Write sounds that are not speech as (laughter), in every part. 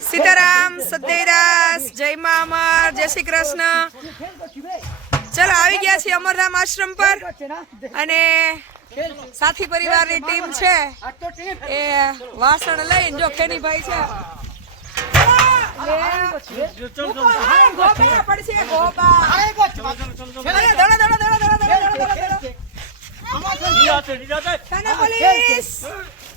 સીતારામ સત્યદાસ જય મા અમર જય શ્રી કૃષ્ણ. ચલો આવી ગયા છીએ અમરધામ આશ્રમ પર. અને સાથી પરિવારની ટીમ છે. એ વાસણ લઈને જો ખેનીભાઈ છે. પડશે ગોબા પોલીસ.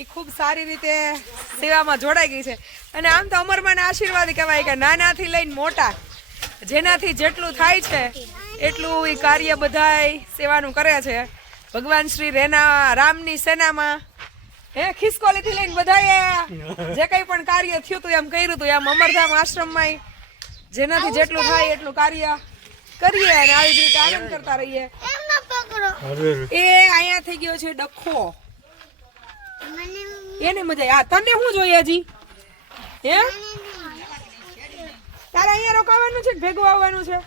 એ ખૂબ સારી રીતે સેવામાં જોડાઈ ગઈ છે. અને આમ તો અમરમાન આશીર્વાદ કહેવાય કે નાનાથી લઈને મોટા જેનાથી જેટલું થાય છે એટલું એ કાર્ય બધાય સેવાનું કરે છે. ભગવાન શ્રી રેના રામની સેનામાં હે ખિસકોલીથી લઈને બધાએ જે કંઈ પણ કાર્ય થયું હતું એમ કર્યું હતું એમ અમરધામ આશ્રમમાં જેનાથી જેટલું થાય એટલું કાર્ય કરીએ અને આવી જ રીતે આનંદ કરતા રહીએ. એ અહીંયા થઈ ગયો છે ડખો. એને મજા આ તને શું જોઈએ હજી? હે? તારે અહીંયા રોકાવાનું છે કે ભેગું આવવાનું છે?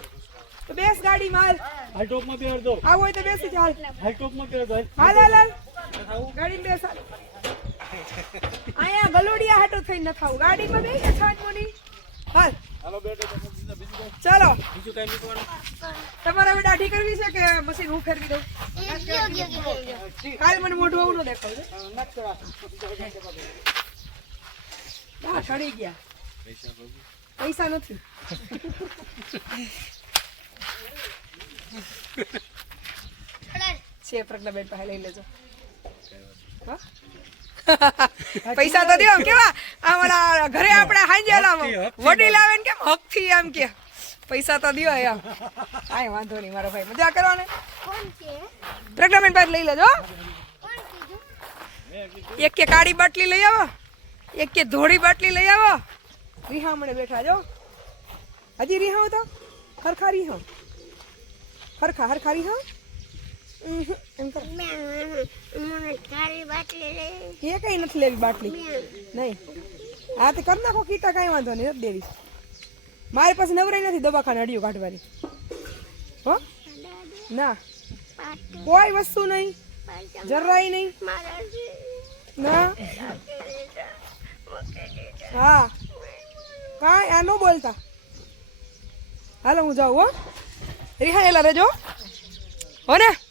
તો બેસ ગાડી માલ હાઈટોપમાં બેહાડ દો આવો હોય તો બેસી ચાલ હાઈટોપમાં બેહાડ દો હાલ. હાલ હાલ ગાડી બેસ હાલ. અહીંયા ગલોડિયા હાટો થઈને ન ગાડી ગાડીમાં બેસી છાન મોની હાલ. હાલો બેઠો બીજું બીજું ચાલો. બીજું કાંઈ મૂકવાનું? તમારે હવે દાઢી કરવી છે કે મશીન હું ફેરવી દઉં? કાલ મને મોઢું આવું ન દેખાવ હા ચડી ગયા. પૈસા નથી. છે પ્રજ્ઞાબેન પાસે લઈ લેજો. હા? (laughs) પૈસા તો દેવા કેવા? આ ઓલા ઘરે આપણે હાંજે લાવો વડીલ આવે ને કેમ? હકથી આમ કે. પૈસા તો દો એમ. કાંઈ વાંધો નહીં મારો ભાઈ. મજા કરો ને પ્રજ્ઞાબેન પાસે લઈ લેજો હો. એક કે કાળી બાટલી લઈ આવો એક કે ધોળી બાટલી લઈ આવો. રિહામણે બેઠા જો. હજી રિહાવ તો? હરખા રિહાવ. ખરખા ખરખા રિહાવ? એમ એ કઈ નથી લેવી બાટલી. નહીં. હા તે કરી નાખો કીટા કાંઈ વાંધો નહીં નથી દેવી મારી પાસે નવરાઈ નથી દવાખાને અડિયો કાઢવાની. હો? ના. કોઈ વસ્તુ નહીં. જરાય નહીં. ના. હા. કાંઈ આ ન બોલતા. હાલો હું જાઉં, હો. રિહાયેલા રહેજો હો ને?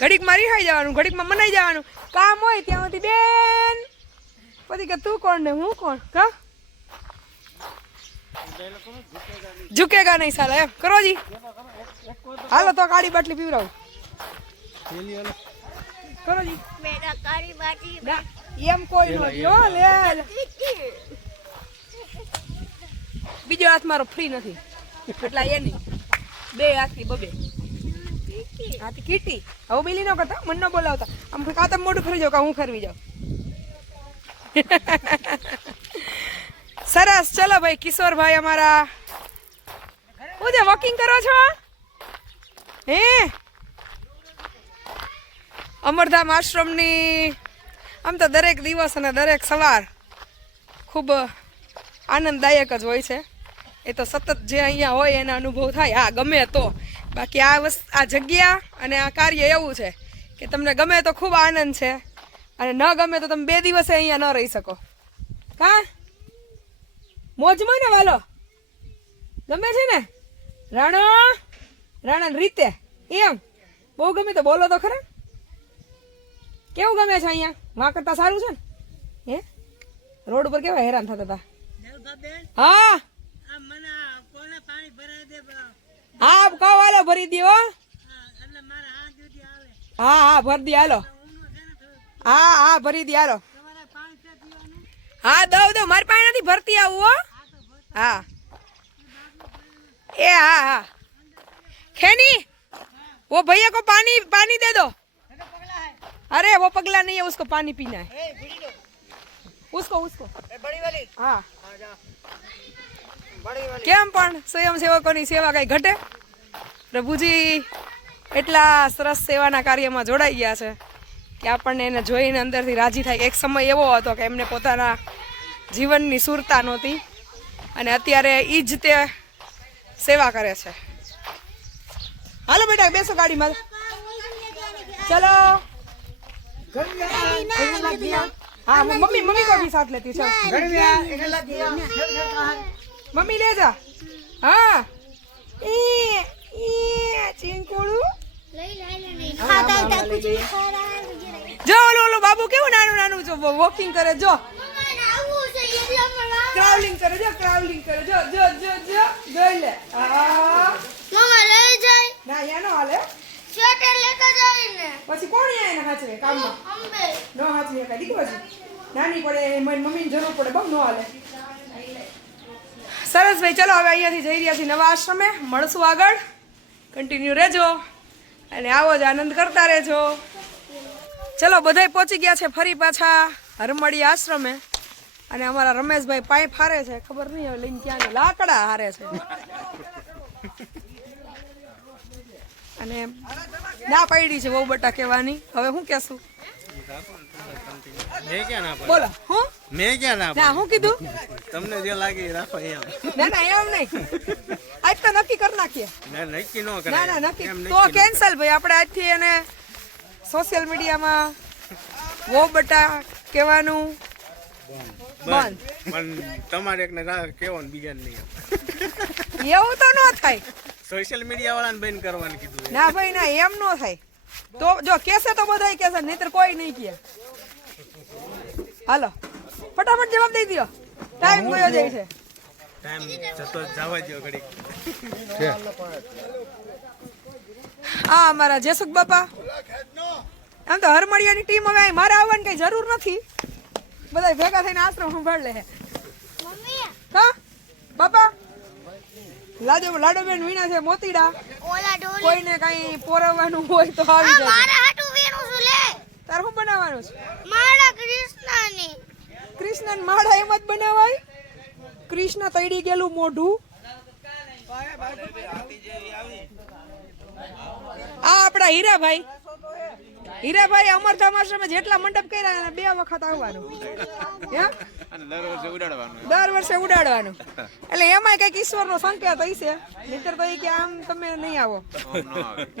ઘડીકમાં રિહાઈ જવાનું ઘડીકમાં મનાઈ જવાનું. કામ હોય ત્યાં સુધી બેન. પછી કે તું કોણ ને હું કોણ? કા? ઝુકેગા નહીં સાલા એમ. કરો જી. હાલો તો કાળી બાટલી પીવરાવું કરો જી. ના, એમ કોઈ નો જો લે લે. બીજો હાથ મારો ફ્રી નથી. એટલા એ નહીં બે હાથથી બબે. કીટી હવે બીલી ન કરતા, મન ન બોલાવતા. આમ કાં તમે મોઢું ફરી જાવ કાં હું ફરવી જાઉં. (laughs) સરસ, ચલો ભાઈ, કિશોરભાઈ અમારા. હું જે વોકિંગ કરો છો? હે? અમરધામ આશ્રમની, આમ તો દરેક દિવસ અને દરેક સવાર ખૂબ આનંદદાયક જ હોય છે. એ તો સતત જે અહીંયા હોય એના અનુભવ થાય, હા, ગમે તો. બાકી આ વસ્તુ આ જગ્યા અને આ કાર્ય એવું છે કે તમને ગમે તો ખૂબ આનંદ છે અને ન ગમે તો તમે બે દિવસે અહીંયા ન રહી શકો. કા? મોજમાં ને વાલો. ગમે છે ને? રાણો? રાણા રીતે. એમ. બહુ ગમે તો બોલો તો ખરા. કેવું ગમે છે અહીંયા? વાં કરતા સારું છે ને? હે? રોડ ઉપર કેવા હેરાન થતા હતા? હા. હા કહો હાલો ભરી દો હો. હા હા ભરી દે હાલો હા હા ભરી દે હાલો હા દઉં દઉં મારી પાસે નથી ભરતી આવું હો हाँ ए हाँ हाँ खैनी वो भैया को पानी पानी दे दो अरे वो पगला नहीं है उसको पानी पीना है ઉસકો ઉસકો ए बड़ी वाली હા आ जा बड़ी वाली કેમ પણ સ્વયંસેવકોની સેવા કઈ ઘટે? પ્રભુજી એટલા સરસ સેવાના કાર્યમાં જોડાઈ ગયા છે કે આપણને એને જોઈને અંદરથી રાજી થાય. એક સમય એવો હતો કે એમને પોતાના જીવનની સુરતા નહોતી અને અત્યારે એ જ તે સેવા કરે છે. હાલો બેટા, બેસો ગાડીમાં. ચલો. હા મમ્મી મમ્મી કો સાથ લેતી છે? મમ્મી લે જા. હા. એ એ ચિંકોળું જો ઓલો ઓલો બાબુ કેવું નાનું નાનું જો વોકિંગ કરે જો. ક્રાઉલિંગ કરે જો ક્રાઉલિંગ કરે જો જો જો જો. જોઈ લે. હા. મમ્મા લઈ જાય. ના યા નો હાલે. સ્વેટર લેતો જઈને પછી કોણ યા એને હાચવે કામમાં? અંબે નો હાચવે કાઢી દીકરો નાની પડે મમ્મીની જરૂર પડે બમ નો હાલે. સરસ ભાઈ, ચલો હવે અહીંયાથી જઈ રહ્યા છીએ નવા આશ્રમે. મળશું આગળ. કન્ટિન્યુ રહેજો. અને આવો જ આનંદ કરતા રહેજો. ચલો, બધાય પહોંચી ગયા છે ફરી પાછા હરમડી આશ્રમે. અને અમારા રમેશભાઈ પાઇપ હારે છે, ખબર નહીં હવે લઈને ક્યાં લાકડા હારે છે. અને ના પાડી છે બહુ બટા કહેવાની. હવે શું કહેશું? મેં ક્યાં ના બોલો હું? મેં ક્યાં ના ના હું કીધું? તમને જે લાગે એ રાખો એમ. ના ના એમ નહીં. આજ તો નક્કી કરી નાખીએ. ના નક્કી ન ના કરાય. ના નક્કી. તો કેન્સલ ભાઈ આપણે આજથી એને સોશિયલ મીડિયામાં વો બટા કહેવાનું બંધ. પણ તમારે એકને કેવો ને બીજાને નહીં. એવું તો ન થાય. સોશિયલ મીડિયા વાળાને બેન કરવાનું કીધું ના ભાઈ ના એમ ન થાય. તો જો કેસે તો બધાય કેસે નહીતર કોઈ નહીં કે હાલો. ફટાફટ જવાબ દઈ દો ટાઈમ ગયો જાય છે. ટાઈમ જતો જવા દો ઘડીક. આ અમારા જેસુખ બાપા. આમ તો હરમળિયાની ટીમ હવે મારે આવવાની કઈ જરૂર નથી. બધા ભેગા થઈને આશ્રમ સંભાળ લે હા? બાપા? લાડો લાડોબેન વીણા છે મોતીડા. કોઈને કઈ પોરવવાનું હોય તો આવી જાય તાર શું બનાવવાનું છે? કૃષ્ણ માળા એમ જ બનાવાય? કૃષ્ણ તૈડી ગયેલું મોઢું. આ આપણા હીરાભાઈ. હીરાભાઈ અમર આશ્રમે જેટલા મંડપ કર્યા એના બે વખત આવવાનું. હે? દર વર્ષે ઉડાડવાનું. દર વર્ષે ઉડાડવાનું. એટલે એમાંય કંઈક ઈશ્વરનો સંકેત હશે નહીતર તો એ કે આમ તમે નહીં આવો.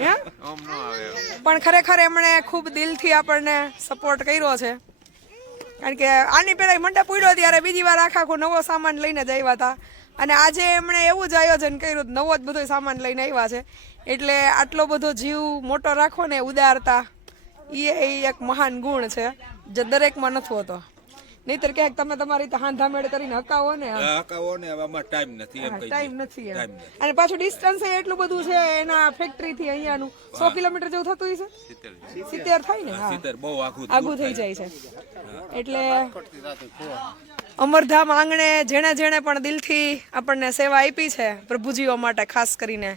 હે? પણ ખરેખર એમણે ખૂબ દિલથી આપણને સપોર્ટ કર્યો છે. કારણ કે આની પહેલાં મંડપ ઉડ્યો ત્યારે બીજી વાર આખા આખો નવો સામાન લઈને જ આવ્યા હતા. અને આજે એમણે એવું જ આયોજન કર્યું નવો જ બધો સામાન લઈને આવ્યા છે. એટલે આટલો બધો જીવ મોટો રાખો ને ઉદારતા. એ એક મહાન ગુણ છે જે દરેકમાં નથી હોતો. નહીતર ક્યાંક તમે તમારી રીતે ધામેડ કરીને હકાવો ને હકાવો ને આમાં ટાઈમ નથી એમ ટાઈમ નથી. અને પાછું ડિસ્ટન્સ એટલું બધું છે એના ફેક્ટરી થી અહીંયાનું સો કિલોમીટર જેવું થતું હશે સિત્તેર થાય ને હા સિત્તેર બહુ આખું આગું થઈ જાય છે. એટલે અમરધામ આંગણે જેણે જેણે પણ દિલથી આપણને સેવા આપી છે પ્રભુજીઓ માટે ખાસ કરીને.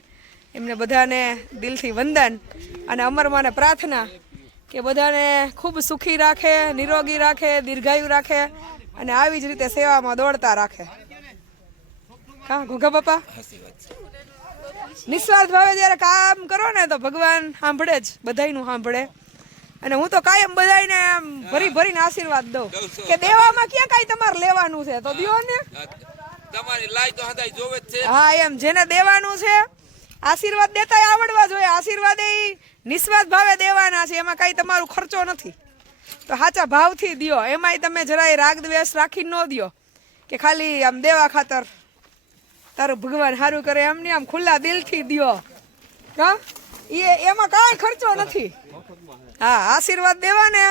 એમને બધાને દિલથી વંદન અને અમરમાને પ્રાર્થના કે બધાને ખૂબ સુખી રાખે નિરોગી રાખે દીર્ઘાયુ રાખે અને આવી જ રીતે સેવામાં દોડતા રાખે. હા ઘૂઘા બાપા? નિસ્વાર્થ ભાવે જ્યારે કામ કરો ને તો ભગવાન સાંભળે જ બધાયનું સાંભળે. અને હું તો કાયમ બધાયને આમ ભરી ભરીને આશીર્વાદ દઉં. કે દેવામાં ક્યાં કાંઈ તમારે લેવાનું છે? તો દિયો ને તમારી લાઈ તો હદાય જોવે છે. હા એમ જેને દેવાનું છે આશીર્વાદ દેતા આવડવા જોઈએ. આશીર્વાદ એ નિસ્વાર્થ ભાવે દેવાના છે. એમાં કાંઈ તમારો ખર્ચો નથી. તો સાચા ભાવથી દ્યો. એમાંય તમે જરાય રાગ દ્વેષ રાખી ન દ્યો. કે ખાલી આમ દેવા ખાતર તારું ભગવાન સારું કરે એમને આમ ખુલ્લા દિલથી દ્યો. હા? એ એમાં કાંઈ ખર્ચો નથી. હા, આશીર્વાદ દેવા ને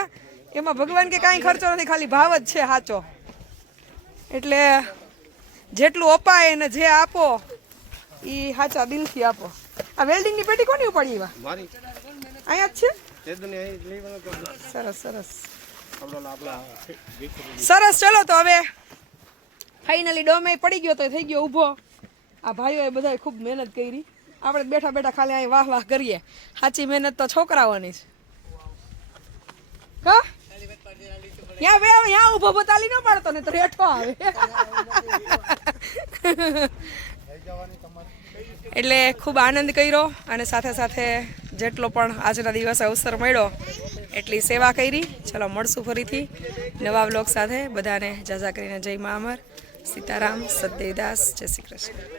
એમાં ભગવાન કે કાંઈ ખર્ચો નથી. ખાલી ભાવ જ છે સાચો. એટલે જેટલું અપાય ને જે આપો એ સાચા દિલથી આપો. આ વેલ્ડિંગની પેટી કોની ઉપાડી એવા મારી. અહીંયા જ છે? સરસ સરસ. આપણા આપણા સરસ ચલો તો હવે ફાઇનલી ડોમે પડી ગયો તો થઈ ગયો ઊભો. આ ભાઈઓએ બધાએ ખૂબ મહેનત કરી. આપણે બેઠા બેઠા ખાલી અહીં વાહ વાહ કરીએ. સાચી મહેનત તો છોકરાઓની છે કા યા બે આવે ઊભો બતાલી તાલી ન પાડતો ને તો રેઠો આવે. એટલે ખૂબ આનંદ કર્યો અને સાથે સાથે જેટલો પણ આજના દિવસે અવસર મળ્યો, એટલી સેવા કરી. ચલો મળશું ફરીથી નવા બ્લોગ સાથે. બધાને જાજા કરીને જય મા અમર. સીતારામ સદદેવદાસ જય શ્રી કૃષ્ણ.